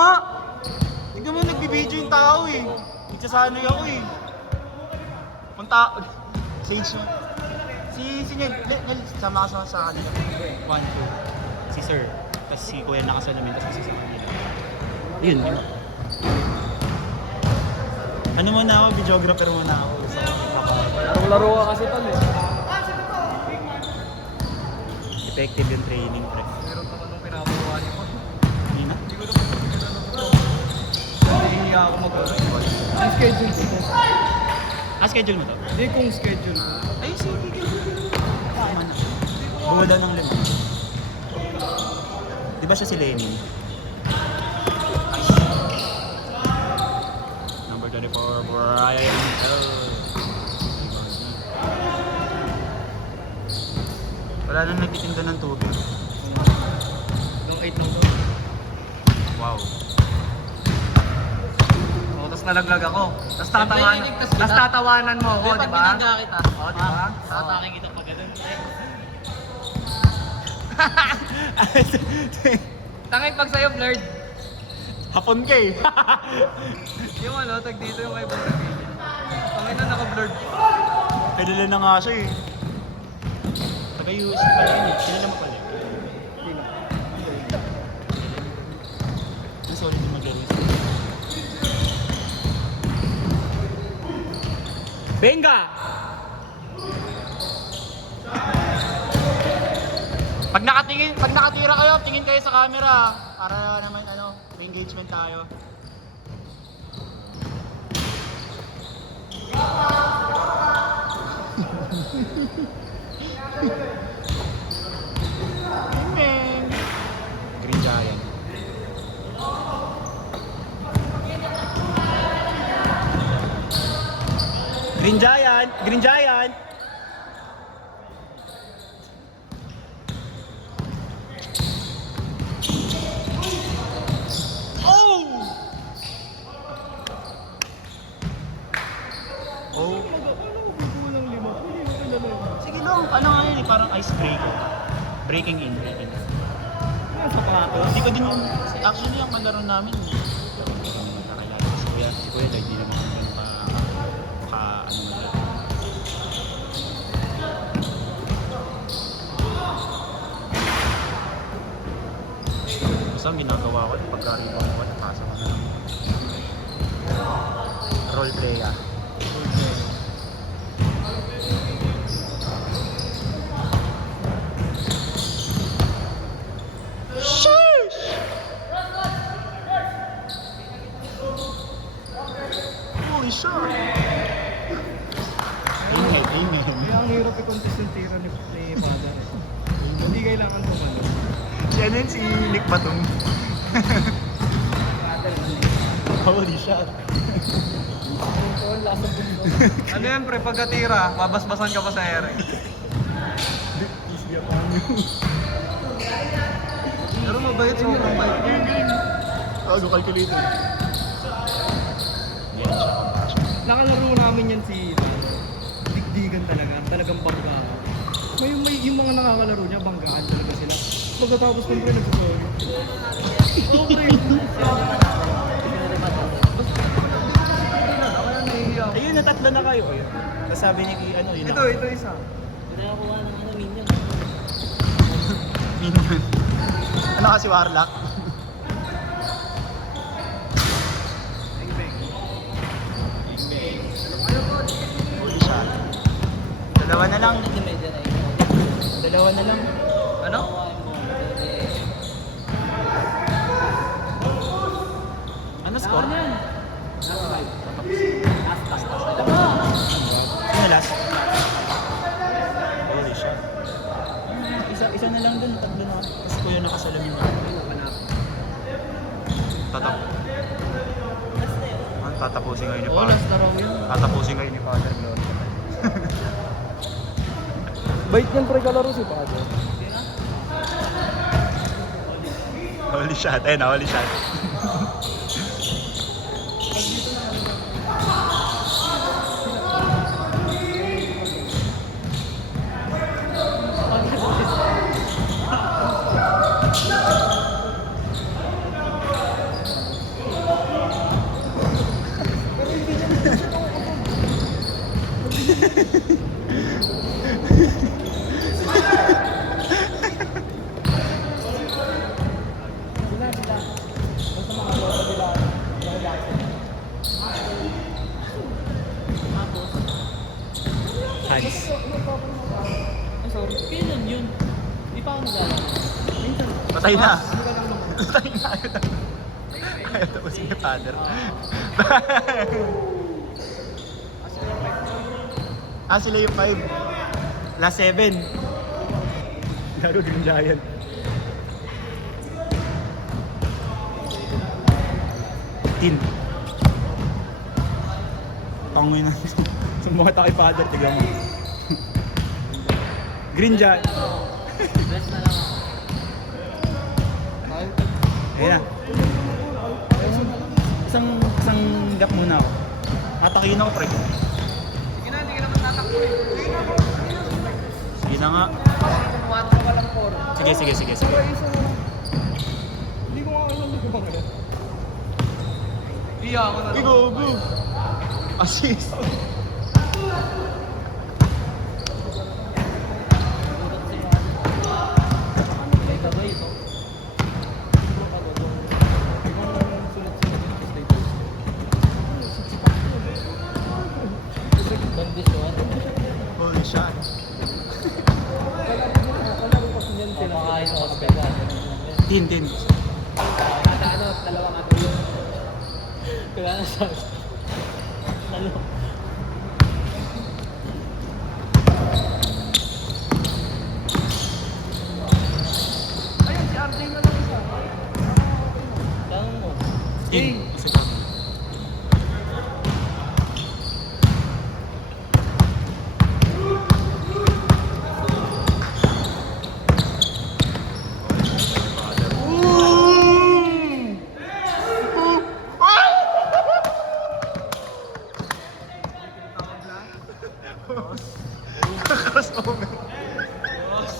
nga! Tignan mo, nagbibideo yung tao eh. Nagsasanay ako eh. Punta... Sage mo. Si Nel, sama ka sa kanila. 1, 2. Si Sir. Tapos si Kuya nakasalamin, tapos isa sa kanila. Yun. Ano muna ako, videographer muna ako. Laro-laro ka kasi tol eh. Effective yung training, pre. Meron naman nung pinapagawa niyo po. Hindi na? Hindi ko naman hindi ako mag-run. Ang schedule ko. Schedule mo to? Hindi kung schedule ko. Ay, sige. Tama na. Buwala ng 5. Di ba siya si Lenin? Number 24, Brian. Wala nang nagtitinda ng tubig. Nung 8 nung to. Wow. Oo, tapos nalaglag ako. Tapos tatawanan mo ako, di ba? Pag kita. Oo, di ba? Tatakin kita pag ganun. Tangay pag sa'yo, blurred. Hapon ka eh. Yung ano, tag dito yung kay Bora. Tangay na naka-blurred. Kadala na nga siya eh. Taga-USD pala yun eh. Sinala mo pala yun. Ang solid yung maglaro yun. Benga! Pag nakatira kayo, tingin kayo sa camera. Para naman may engagement tayo. Green Giant. Green Giant! Green Giant! Oh! Oh. Sige lang, ano nga yun eh, parang icebreaker. Breaking in. Sa plato. Hindi ko din, actually ang malaro namin, nakakilala si Kuya Lloyd, hindi naman ganun ano malaro. Basta ang ginagawa ko, pagka-rebound ko, napasa ko na lang. Role play ah. Holy shot! Ingay. Kaya ang hirap i-contest yung tira ni Father. Hindi kailangan tumalo. Yan yun si Nick Batong. Holy shot! Ano yan pre, pagkatira, mabasbasan ka pa sa ere. Pero mabait, sobrang bait. Tago calculator. Yan siya. Nakalaro namin yan si Digdigan talaga, talagang bangga. Yung mga nakakalaro niya, banggaan talaga sila. Pagkatapos kung pre nagsasabi. Oo pre. Ayun, natatlo na kayo. Tapos sabi ni yun Ito isa. Hindi ako kuha ng minion. Minion. Ano kasi Warlock? Holy shot. Dalawa na lang. Ano? Ano score? Ano yan? Ano last? Holy shot. Isa na lang dun, tatlo na. Kasi kuya nakasalamin na. Tatapusin kayo ni Oo, Father. last na raw yun. Tatapusin kayo ni Father Glory. Bait niyan pre kalaro si Father. Holy shot. Ayun na, holy shot. Basta mga lota nila, Tapos, Hans. ay sorry. Kailan yun? Di pa ako nag-alala. Patay na. Patay na. Ayaw tapusin ni father. Sila yung 5. Last 7. Laro din Giant. Tin. Pangoy na. Sumuha tayo kay father. Tignan mo. Green Giant. Rest na lang ako. Ayan na. Isang gap muna ako. Matakin ako, pre. Sige na, hindi ka naman tatakbo eh. Sige na nga. Kumuha ka walang core. Sige. Hindi ko nga alam hindi ko ba ngayon. Iya ako na. Go. Assist. May gabay ito. Kondisyon. Holy shot. Kumakain ako sa pega. Tin. Kada ano, dalawang ano yun. Kaya na sa... Ano? Ayun, si RJ na lang isa. Tanong mo. Tin. Sige.